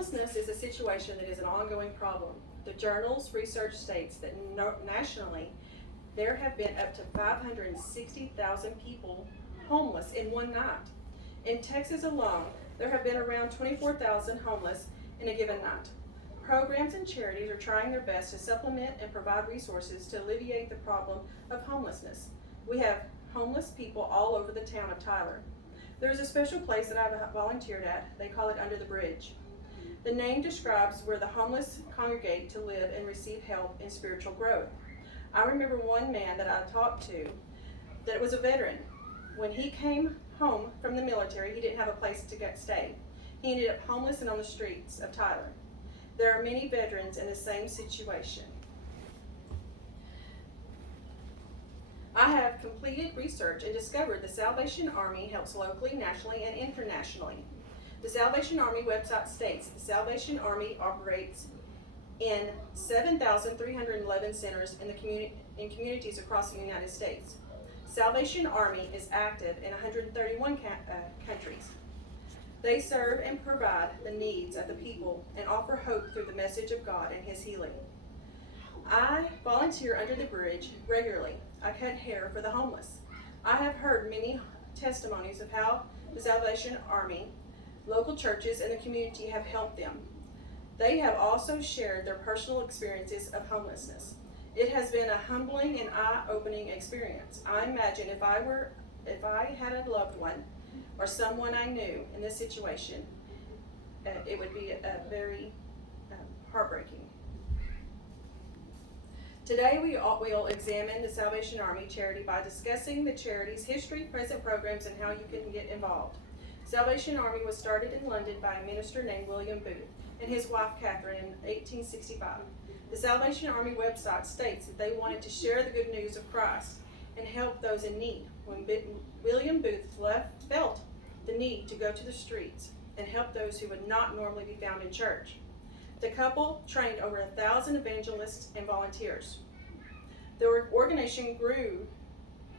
Homelessness is a situation that is an ongoing problem. The journal's research states that nationally, there have been up to 560,000 people homeless in one night. In Texas alone, there have been around 24,000 homeless in a given night. Programs and charities are trying their best to supplement and provide resources to alleviate the problem of homelessness. We have homeless people all over the town of Tyler. There is a special place that I've volunteered at. They call it Under the Bridge. The name describes where the homeless congregate to live and receive help and spiritual growth. I remember one man that I talked to that was a veteran. When he came home from the military, he didn't have a place to stay. He ended up homeless and on the streets of Tyler. There are many veterans in the same situation. I have completed research and discovered the Salvation Army helps locally, nationally, and internationally. The Salvation Army website states the Salvation Army operates in 7,311 centers in communities across the United States. Salvation Army is active in 131 countries. They serve and provide the needs of the people and offer hope through the message of God and His healing. I volunteer under the bridge regularly. I cut hair for the homeless. I have heard many testimonies of how the Salvation Army, local churches, and the community have helped them. They have also shared their personal experiences of homelessness. It has been a humbling and eye-opening experience. I imagine if I had a loved one or someone I knew in this situation, it would be very heartbreaking. Today we will examine the Salvation Army charity by discussing the charity's history, present programs, and how you can get involved. Salvation Army was started in London by a minister named William Booth and his wife Catherine in 1865. The Salvation Army website states that they wanted to share the good news of Christ and help those in need. When William Booth felt the need to go to the streets and help those who would not normally be found in church. The couple trained over 1,000 evangelists and volunteers. The organization grew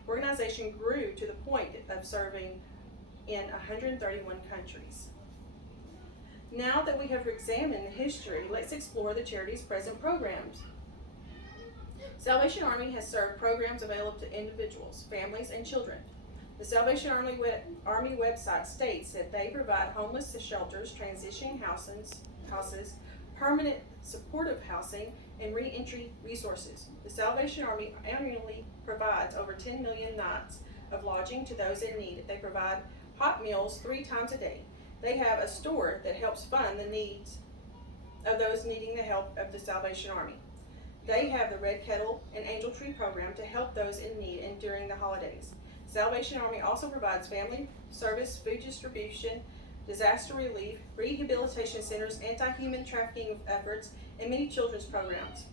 to the point of serving in 131 countries. Now that we have examined the history, let's explore the charity's present programs. Salvation Army has served programs available to individuals, families, and children. The Salvation Army website states that they provide homeless shelters, transition houses, permanent supportive housing, and re-entry resources. The Salvation Army annually provides over 10 million nights of lodging to those in need. They provide hot meals 3 times a day. They have a store that helps fund the needs of those needing the help of the Salvation Army. They have the Red Kettle and Angel Tree program to help those in need and during the holidays. Salvation Army also provides family service, food distribution, disaster relief, rehabilitation centers, anti-human trafficking efforts, and many children's programs.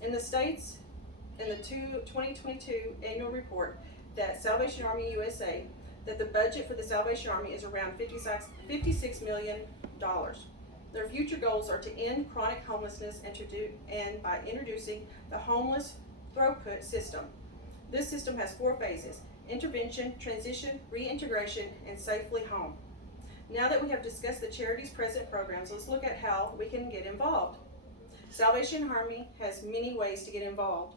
In the 2022 annual report that Salvation Army USA, that the budget for the Salvation Army is around $56 million. Their future goals are to end chronic homelessness and by introducing the homeless throughput system. This system has 4 phases: intervention, transition, reintegration, and safely home. Now that we have discussed the charity's present programs, let's look at how we can get involved. Salvation Army has many ways to get involved.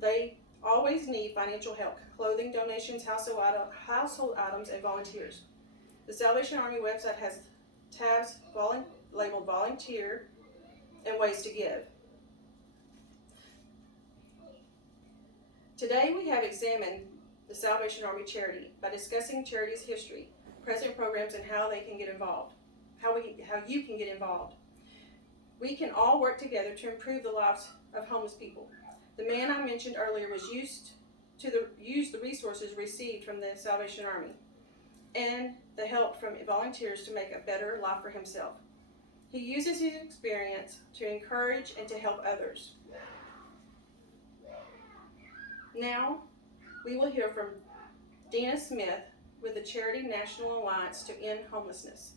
They always need financial help, clothing donations, household items, and volunteers. The Salvation Army website has tabs labeled volunteer and ways to give. Today we have examined the Salvation Army charity by discussing charity's history, present programs, and how they can get involved, how you can get involved. We can all work together to improve the lives of homeless people. The man I mentioned earlier was used the resources received from the Salvation Army and the help from volunteers to make a better life for himself. He uses his experience to encourage and to help others. Now, we will hear from Dina Smith with the Charity National Alliance to End Homelessness.